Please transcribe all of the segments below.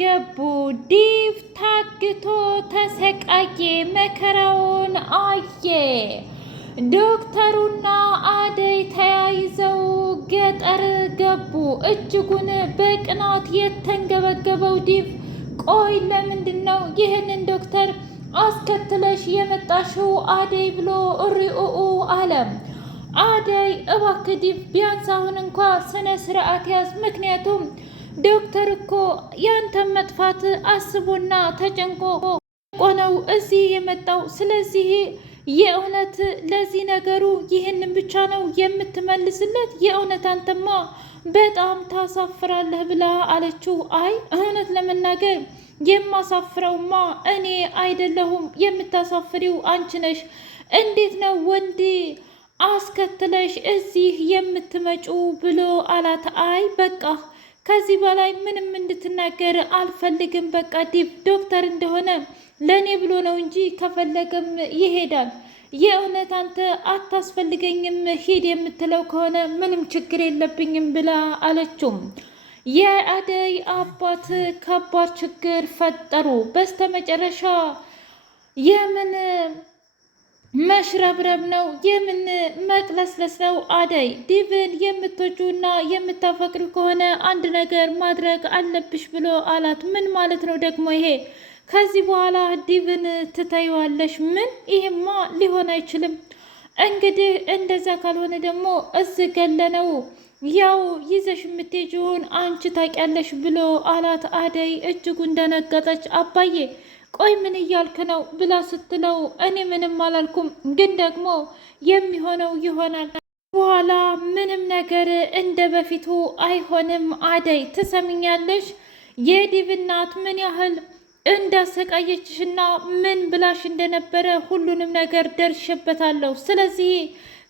ገቡ። ዲቭ ታግቶ ተሰቃየ፣ መከራውን አየ። ዶክተሩና አደይ ተያይዘው ገጠር ገቡ። እጅጉን በቅናት የተንገበገበው ዲቭ ቆይ ለምንድን ነው ይህንን ዶክተር አስከትለሽ የመጣሽው አደይ ብሎ እሪኡኡ አለ። አደይ እባክህ ዲቭ ቢያንስ አሁን እንኳ ስነ ስርዓት ያዝ፣ ምክንያቱም ዶክተር እኮ ያንተን መጥፋት አስቦና ተጨንቆ ነው እዚህ የመጣው። ስለዚህ የእውነት ለዚህ ነገሩ ይህንን ብቻ ነው የምትመልስለት? የእውነት አንተማ በጣም ታሳፍራለህ ብላ አለችው። አይ እውነት ለመናገር የማሳፍረውማ እኔ አይደለሁም፣ የምታሳፍሪው አንቺ ነሽ። እንዴት ነው ወንድ አስከትለሽ እዚህ የምትመጪው ብሎ አላት። አይ በቃ ከዚህ በላይ ምንም እንድትናገር አልፈልግም። በቃ ዲቭ ዶክተር እንደሆነ ለእኔ ብሎ ነው እንጂ ከፈለገም ይሄዳል። የእውነት አንተ አታስፈልገኝም ሂድ የምትለው ከሆነ ምንም ችግር የለብኝም ብላ አለችው። የአደይ አባት ከባድ ችግር ፈጠሩ። በስተመጨረሻ የምን መሽረብረብ ነው የምን መቅለስለስ ነው? አደይ ዲቭን የምትወጂውና የምታፈቅሪ ከሆነ አንድ ነገር ማድረግ አለብሽ ብሎ አላት። ምን ማለት ነው ደግሞ ይሄ? ከዚህ በኋላ ዲቭን ትተይዋለሽ? ምን? ይሄማ ሊሆን አይችልም። እንግዲህ እንደዛ ካልሆነ ደግሞ እዚህ ገለነው ያው ይዘሽ የምትሄጂውን አንቺ ታውቂያለሽ ብሎ አላት። አደይ እጅጉን ደነገጠች። አባዬ ቆይ ምን እያልክ ነው ብላ ስትለው እኔ ምንም አላልኩም፣ ግን ደግሞ የሚሆነው ይሆናል። በኋላ ምንም ነገር እንደ በፊቱ አይሆንም። አደይ ትሰምኛለሽ? የዲቭ እናት ምን ያህል እንዳሰቃየችሽና ምን ብላሽ እንደነበረ ሁሉንም ነገር ደርሼበታለሁ። ስለዚህ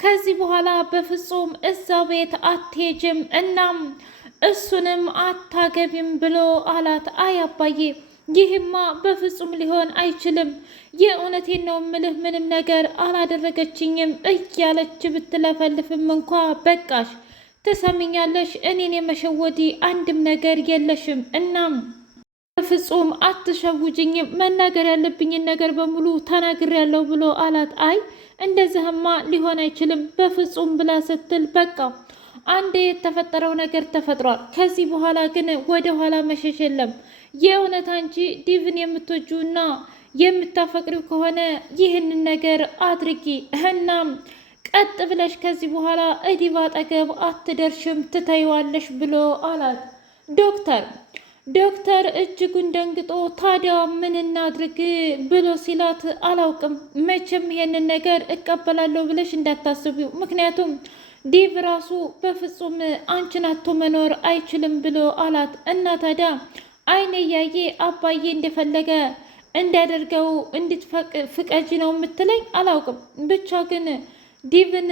ከዚህ በኋላ በፍጹም እዛ ቤት አትሄጅም፣ እናም እሱንም አታገቢም ብሎ አላት። አይ አባዬ ይህማ በፍጹም ሊሆን አይችልም። የእውነቴን ነው ምልህ፣ ምንም ነገር አላደረገችኝም እያለች ብትለፈልፍም እንኳ በቃሽ፣ ትሰሚኛለሽ? እኔን የመሸወዲ አንድም ነገር የለሽም። እናም በፍጹም አትሸውጅኝም። መናገር ያለብኝን ነገር በሙሉ ተናግሬያለሁ ብሎ አላት። አይ እንደዚህማ ሊሆን አይችልም በፍጹም ብላ ስትል በቃ አንዴ የተፈጠረው ነገር ተፈጥሯል። ከዚህ በኋላ ግን ወደ ኋላ መሸሽ የለም። የእውነት አንቺ ዲቭን የምትወጂውና የምታፈቅሪው ከሆነ ይህንን ነገር አድርጊ። እናም ቀጥ ብለሽ ከዚህ በኋላ እዲቭ አጠገብ አትደርሽም፣ ትተይዋለሽ ብሎ አላት። ዶክተር እጅጉን ደንግጦ ታዲያ ምን እናድርግ ብሎ ሲላት አላውቅም፣ መቼም ይሄንን ነገር እቀበላለሁ ብለሽ እንዳታስቢው፣ ምክንያቱም ዲቭ ራሱ በፍጹም አንቺን አቶ መኖር አይችልም ብሎ አላት። እና ታዲያ አይኔ እያየ አባዬ እንደፈለገ እንዲያደርገው እንድትፍቀጂ ነው የምትለኝ? አላውቅም፣ ብቻ ግን ዲቭን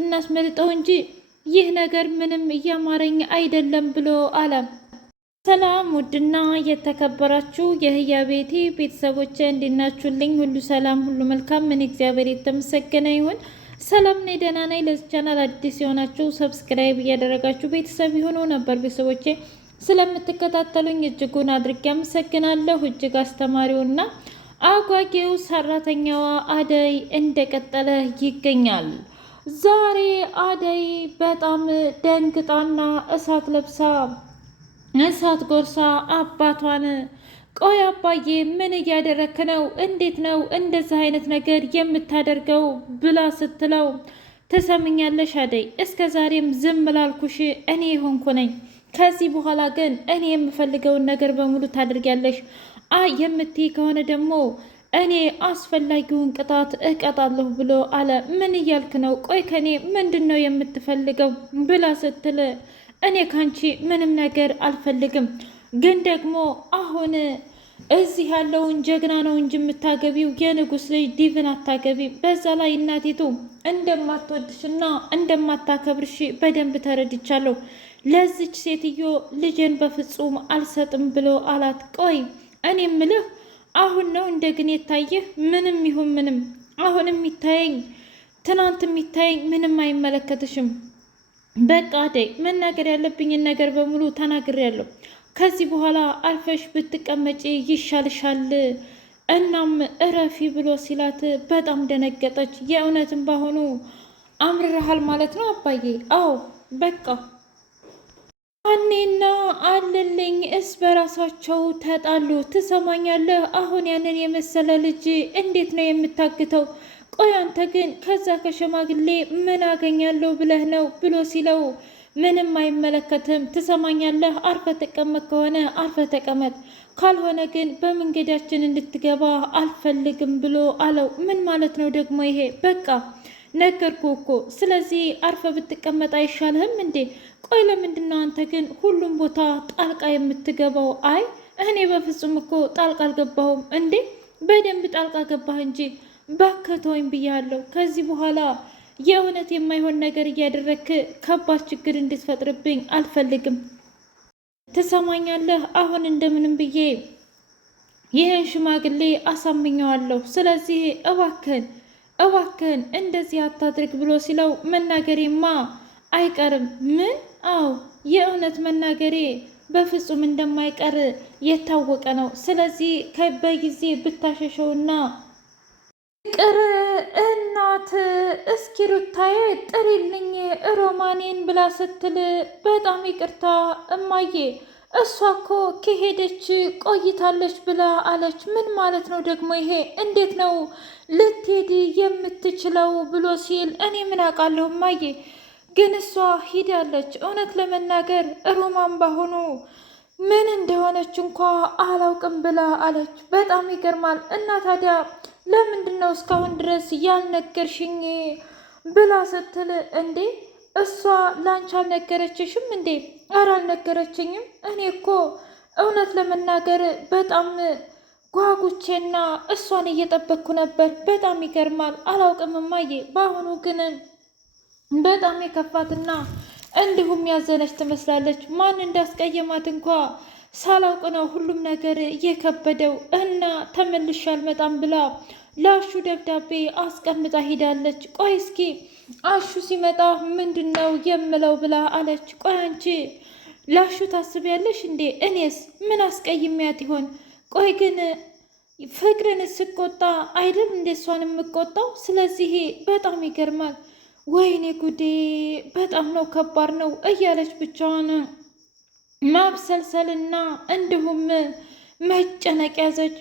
እናስመልጠው እንጂ ይህ ነገር ምንም እያማረኝ አይደለም ብሎ አለ። ሰላም ውድና የተከበራችሁ የህያ ቤቴ ቤተሰቦች እንዲናችሁልኝ ሁሉ ሰላም ሁሉ መልካም፣ ምን እግዚአብሔር የተመሰገነ ይሁን። ሰላም ነኝ፣ ደህና ነኝ። ለዚህ ቻናል አዲስ የሆናችሁ ሰብስክራይብ እያደረጋችሁ ቤተሰብ የሆኑ ነበር ቤተሰቦቼ ስለምትከታተሉኝ እጅጉን አድርጌ አመሰግናለሁ። እጅግ አስተማሪውና አጓጊው ሰራተኛዋ አደይ እንደቀጠለ ይገኛል። ዛሬ አደይ በጣም ደንግጣና እሳት ለብሳ እሳት ጎርሳ አባቷን ቆይ አባዬ ምን እያደረክ ነው? እንዴት ነው እንደዚህ አይነት ነገር የምታደርገው ብላ ስትለው ትሰምኛለሽ አደይ፣ እስከ ዛሬም ዝም ላልኩሽ እኔ የሆንኩ ነኝ። ከዚህ በኋላ ግን እኔ የምፈልገውን ነገር በሙሉ ታደርጊያለሽ። የምትይ ከሆነ ደግሞ እኔ አስፈላጊውን ቅጣት እቀጣለሁ ብሎ አለ። ምን እያልክ ነው? ቆይ ከኔ ምንድን ነው የምትፈልገው ብላ ስትል እኔ ካንቺ ምንም ነገር አልፈልግም፣ ግን ደግሞ አሁን እዚህ ያለውን ጀግና ነው እንጂ የምታገቢው የንጉስ ልጅ ዲቭን አታገቢ። በዛ ላይ እናቴቱ እንደማትወድሽና እንደማታከብርሽ በደንብ ተረድቻለሁ። ለዚች ሴትዮ ልጄን በፍጹም አልሰጥም ብሎ አላት። ቆይ እኔ ምልህ አሁን ነው እንደግን የታየህ? ምንም ይሁን ምንም አሁን የሚታየኝ ትናንት የሚታየኝ ምንም አይመለከትሽም። በቃ አደይ መናገር ያለብኝን ነገር በሙሉ ተናግሬያለሁ። ከዚህ በኋላ አልፈሽ ብትቀመጪ ይሻልሻል፣ እናም እረፊ ብሎ ሲላት በጣም ደነገጠች። የእውነትም ባሆኑ አምርረሃል ማለት ነው አባዬ? አዎ በቃ አኔና አለልኝ በራሳቸው ተጣሉ። ትሰማኛለህ? አሁን ያንን የመሰለ ልጅ እንዴት ነው የምታግተው? ቆይ አንተ ግን ከዛ ከሸማግሌ ምን አገኛለሁ ብለህ ነው ብሎ ሲለው ምንም አይመለከትም። ትሰማኛለህ? አርፈ ተቀመጥ ከሆነ አርፈ ተቀመጥ፣ ካልሆነ ግን በመንገዳችን እንድትገባ አልፈልግም ብሎ አለው። ምን ማለት ነው ደግሞ ይሄ? በቃ ነገርኩ እኮ። ስለዚህ አርፈ ብትቀመጥ አይሻልህም እንዴ? ቆይ ለምንድን ነው አንተ ግን ሁሉም ቦታ ጣልቃ የምትገባው? አይ እኔ በፍጹም እኮ ጣልቃ አልገባሁም። እንዴ በደንብ ጣልቃ ገባህ እንጂ። ባከተወኝ ብያለሁ። ከዚህ በኋላ የእውነት የማይሆን ነገር እያደረግክ ከባድ ችግር እንድትፈጥርብኝ አልፈልግም። ትሰማኛለህ? አሁን እንደምንም ብዬ ይህን ሽማግሌ አሳምኘዋለሁ። ስለዚህ እባክህን እንደዚህ አታድርግ ብሎ ሲለው መናገሬማ አይቀርም። ምን? አዎ የእውነት መናገሬ በፍጹም እንደማይቀር የታወቀ ነው። ስለዚህ በጊዜ ብታሸሸውና ቅር እናት እስኪ ሩታዬ ጥሪልኝ ሮማኔን ብላ ስትል በጣም ይቅርታ እማዬ እሷ እኮ ከሄደች ቆይታለች ብላ አለች። ምን ማለት ነው ደግሞ ይሄ? እንዴት ነው ልትሄድ የምትችለው ብሎ ሲል እኔ ምን አውቃለሁ እማዬ፣ ግን እሷ ሂዳለች። እውነት ለመናገር ሮማን ባሆኑ ምን እንደሆነች እንኳ አላውቅም ብላ አለች። በጣም ይገርማል። እና ታዲያ ለምንድን ነው እስካሁን ድረስ ያልነገርሽኝ ብላ ስትል እንዴ እሷ ላንቺ አልነገረችሽም እንዴ? ኧረ አልነገረችኝም። እኔ እኮ እውነት ለመናገር በጣም ጓጉቼና እሷን እየጠበቅኩ ነበር። በጣም ይገርማል። አላውቅም እማዬ፣ በአሁኑ ግን በጣም የከፋትና እንዲሁም ያዘነች ትመስላለች። ማን እንዳስቀየማት እንኳ ሳላውቅ ነው ሁሉም ነገር እየከበደው እና ተመልሼ አልመጣም ብላ ለአሹ ደብዳቤ አስቀምጣ ሂዳለች። ቆይ እስኪ አሹ ሲመጣ ምንድን ነው የምለው ብላ አለች። ቆይ አንቺ ለአሹ ታስቢያለሽ እንዴ? እኔስ ምን አስቀይሜያት ይሆን? ቆይ ግን ፍቅርን ስቆጣ አይደል እንደ እሷን የምቆጣው? ስለዚህ በጣም ይገርማል። ወይኔ ጉዴ በጣም ነው ከባድ ነው እያለች ብቻዋን ማብሰልሰልና እንዲሁም መጨነቅ ያዘች።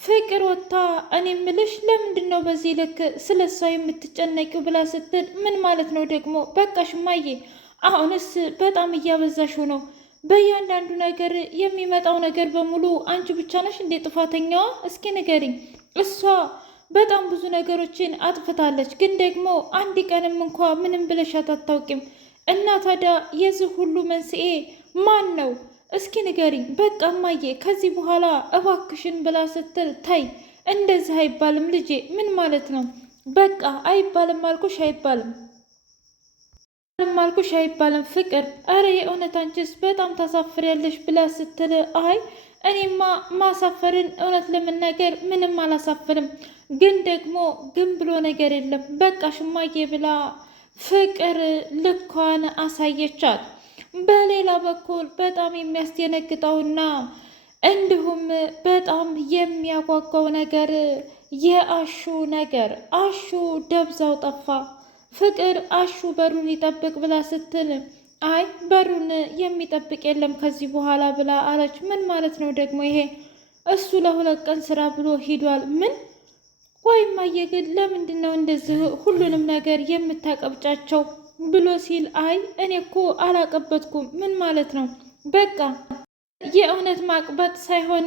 ፍቅር ወጥታ እኔ ምልሽ ለምንድን ነው በዚህ ልክ ስለ እሷ የምትጨነቂው ብላ ስትል ምን ማለት ነው ደግሞ? በቃ ሽማዬ አሁንስ በጣም እያበዛሽው ነው። በእያንዳንዱ ነገር የሚመጣው ነገር በሙሉ አንቺ ብቻ ነሽ እንዴ ጥፋተኛዋ? እስኪ ንገሪኝ። እሷ በጣም ብዙ ነገሮችን አጥፍታለች፣ ግን ደግሞ አንድ ቀንም እንኳ ምንም ብለሻት አታውቂም። እና ታዲያ የዚህ ሁሉ መንስኤ ማን ነው? እስኪ ንገሪኝ። በቃ እማዬ ከዚህ በኋላ እባክሽን ብላ ስትል ተይ፣ እንደዚህ አይባልም ልጄ። ምን ማለት ነው? በቃ አይባልም አልኩሽ፣ አይባልም አልኩሽ፣ አይባልም። ፍቅር አረ የእውነት አንቺስ በጣም ታሳፍሪያለሽ ብላ ስትል አይ እኔማ ማሳፈርን እውነት ለመናገር ምንም አላሳፍርም፣ ግን ደግሞ ግን ብሎ ነገር የለም። በቃ ሽማዬ ብላ ፍቅር ልኳን አሳየቻት። በሌላ በኩል በጣም የሚያስደነግጠውና እንዲሁም በጣም የሚያጓጓው ነገር የአሹ ነገር፣ አሹ ደብዛው ጠፋ። ፍቅር አሹ በሩን ይጠብቅ ብላ ስትል አይ በሩን የሚጠብቅ የለም ከዚህ በኋላ ብላ አለች። ምን ማለት ነው ደግሞ ይሄ? እሱ ለ2 ቀን ስራ ብሎ ሂዷል። ምን? ወይም አየግን ለምንድን ነው እንደዚህ ሁሉንም ነገር የምታቀብጫቸው ብሎ ሲል አይ እኔ እኮ አላቀበጥኩም። ምን ማለት ነው? በቃ የእውነት ማቅበጥ ሳይሆን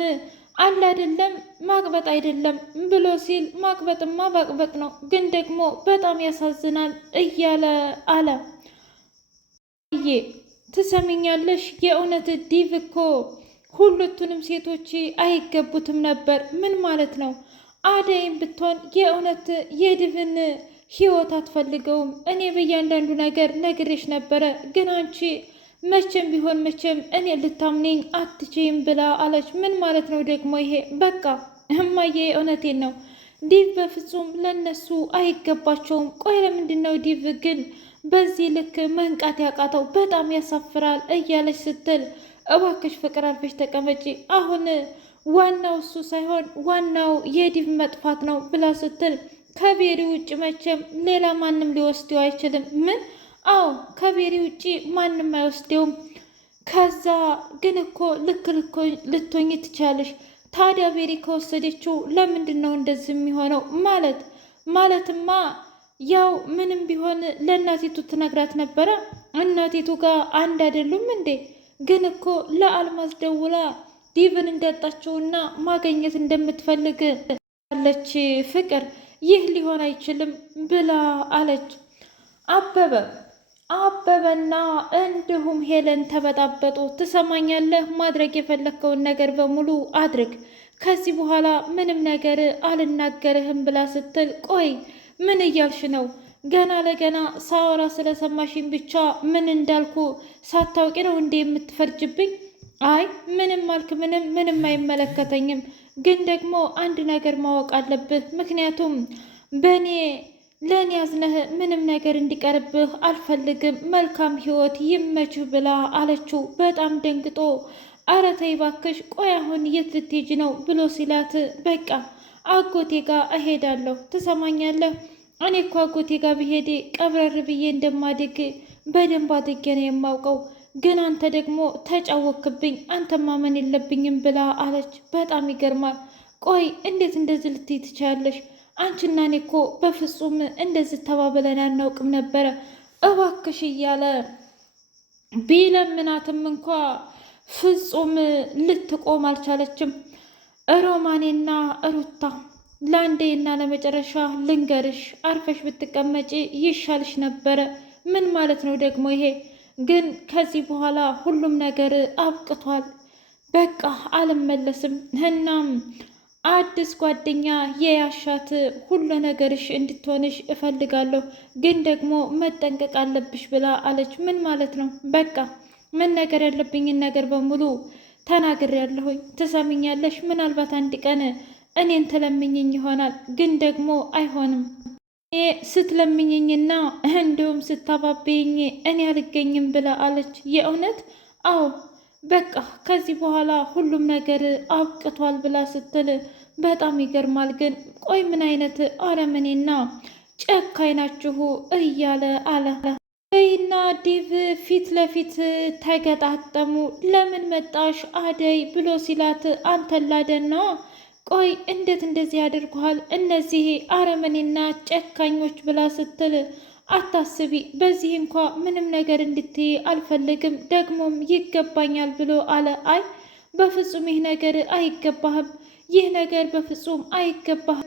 አለ አይደለም ማቅበጥ አይደለም ብሎ ሲል ማቅበጥማ ማቅበጥ ነው፣ ግን ደግሞ በጣም ያሳዝናል እያለ አለ። ትሰሚኛለሽ? የእውነት ዲቭ እኮ ሁለቱንም ሴቶች አይገቡትም ነበር። ምን ማለት ነው? አደይም ብትሆን የእውነት የዲቭን ህይወት አትፈልገውም። እኔ በእያንዳንዱ ነገር ነግሬሽ ነበረ፣ ግን አንቺ መቼም ቢሆን መቼም እኔ ልታምኔኝ አትችይም ብላ አለች። ምን ማለት ነው ደግሞ ይሄ? በቃ እማዬ እውነቴን ነው፣ ዲቭ በፍጹም ለነሱ አይገባቸውም። ቆይ ለምንድን ነው ዲቭ ግን በዚህ ልክ መንቃት ያቃተው በጣም ያሳፍራል እያለች ስትል እባክሽ ፍቅር አርፈሽ ተቀመጪ፣ አሁን ዋናው እሱ ሳይሆን ዋናው የዲቭ መጥፋት ነው ብላ ስትል ከቤሪ ውጭ መቼም ሌላ ማንም ሊወስደው አይችልም። ምን? አዎ ከቤሪ ውጭ ማንም አይወስደውም። ከዛ ግን እኮ ልክ ልትሆኝ ትቻለሽ። ታዲያ ቤሪ ከወሰደችው ለምንድን ነው እንደዚህ የሚሆነው? ማለትማ ያው ምንም ቢሆን ለእናቲቱ ትነግራት ነበረ። እናቲቱ ጋር አንድ አይደሉም እንዴ? ግን እኮ ለአልማዝ ደውላ ዲቭን እንዳጣችውና ማገኘት እንደምትፈልግ አለች ፍቅር። ይህ ሊሆን አይችልም ብላ አለች። አበበና እንዲሁም ሄለን ተበጣበጡ። ትሰማኛለህ? ማድረግ የፈለግከውን ነገር በሙሉ አድርግ። ከዚህ በኋላ ምንም ነገር አልናገርህም ብላ ስትል ቆይ ምን እያልሽ ነው? ገና ለገና ሳወራ ስለሰማሽኝ ብቻ ምን እንዳልኩ ሳታውቂ ነው እንዴ የምትፈርጅብኝ? አይ ምንም አልክ ምንም አይመለከተኝም። ግን ደግሞ አንድ ነገር ማወቅ አለብህ። ምክንያቱም ለእኔ ያዝነህ ምንም ነገር እንዲቀርብህ አልፈልግም። መልካም ህይወት ይመችህ ብላ አለችው። በጣም ደንግጦ አረ ተይ እባክሽ፣ ቆይ አሁን የት ልትሄጂ ነው ብሎ ሲላት በቃ አጎቴ ጋር እሄዳለሁ። ትሰማኛለህ? እኔ እኮ አጎቴ ጋር ብሄድ ቀብረር ብዬ እንደማድግ በደንብ አድጌ ነው የማውቀው። ግን አንተ ደግሞ ተጫወክብኝ፣ አንተ ማመን የለብኝም ብላ አለች። በጣም ይገርማል። ቆይ እንዴት እንደዚህ ልትይ ትችያለሽ? አንቺና እኔ እኮ በፍጹም እንደዚህ ተባብለን አናውቅም ነበረ። እባክሽ እያለ ቢለምናትም እንኳ ፍጹም ልትቆም አልቻለችም። ሮማኔና ሩታ ለአንዴና ለመጨረሻ ልንገርሽ፣ አርፈሽ ብትቀመጪ ይሻልሽ ነበረ። ምን ማለት ነው ደግሞ ይሄ? ግን ከዚህ በኋላ ሁሉም ነገር አብቅቷል። በቃ አልመለስም። እናም አዲስ ጓደኛ የያሻት ሁሉ ነገርሽ እንድትሆንሽ እፈልጋለሁ፣ ግን ደግሞ መጠንቀቅ አለብሽ ብላ አለች። ምን ማለት ነው? በቃ መናገር ያለብኝን ነገር በሙሉ ተናግሬያለሁኝ። ትሰሚኛለሽ? ምናልባት አንድ ቀን እኔን ትለምኝኝ ይሆናል፣ ግን ደግሞ አይሆንም። እኔ ስትለምኝኝና እንዲሁም ስታባብይኝ እኔ አልገኝም ብላ አለች። የእውነት? አዎ በቃ ከዚህ በኋላ ሁሉም ነገር አብቅቷል ብላ ስትል በጣም ይገርማል። ግን ቆይ ምን አይነት አረመኔና ጨካኝ ናችሁ እያለ አለ። አደይና ዲቭ ፊት ለፊት ተገጣጠሙ። ለምን መጣሽ አደይ ብሎ ሲላት አንተን ላደና ቆይ እንዴት እንደዚህ ያደርጉሃል እነዚህ አረመኔና ጨካኞች ብላ ስትል አታስቢ፣ በዚህ እንኳ ምንም ነገር እንድትይ አልፈልግም፣ ደግሞም ይገባኛል ብሎ አለ። አይ በፍጹም ይህ ነገር አይገባህም፣ ይህ ነገር በፍጹም አይገባህ